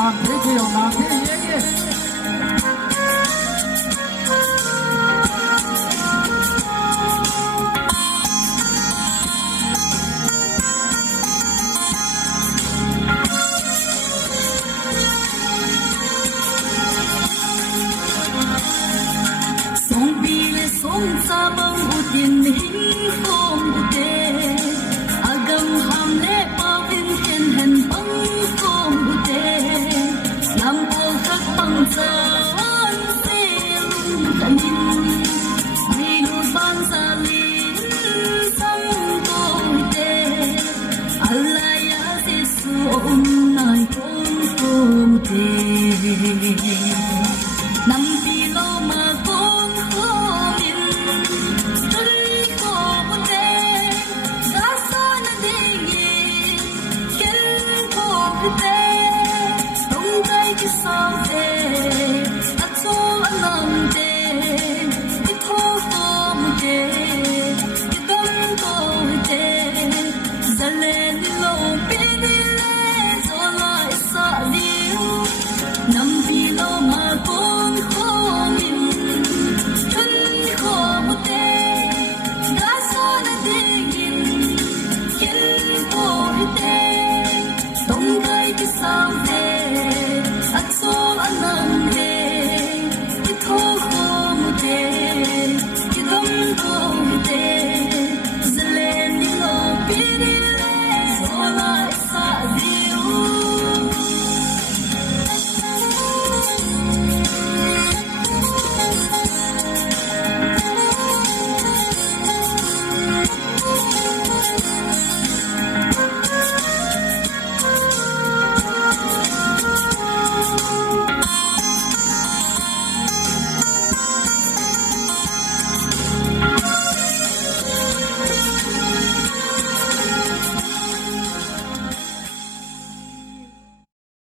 làm thế kiểu làm thế nhé. song bile song sa bang utin hin kom ute agam ham le pawin hen hen bang kom ute lam ko khak pang sa an se kanin nilu ban sa lin sang ko ute alaya se su nai kom ute nam pi lo ma con ho min tui ko ute da sa na ding ken ko ute dong dai ki sao te a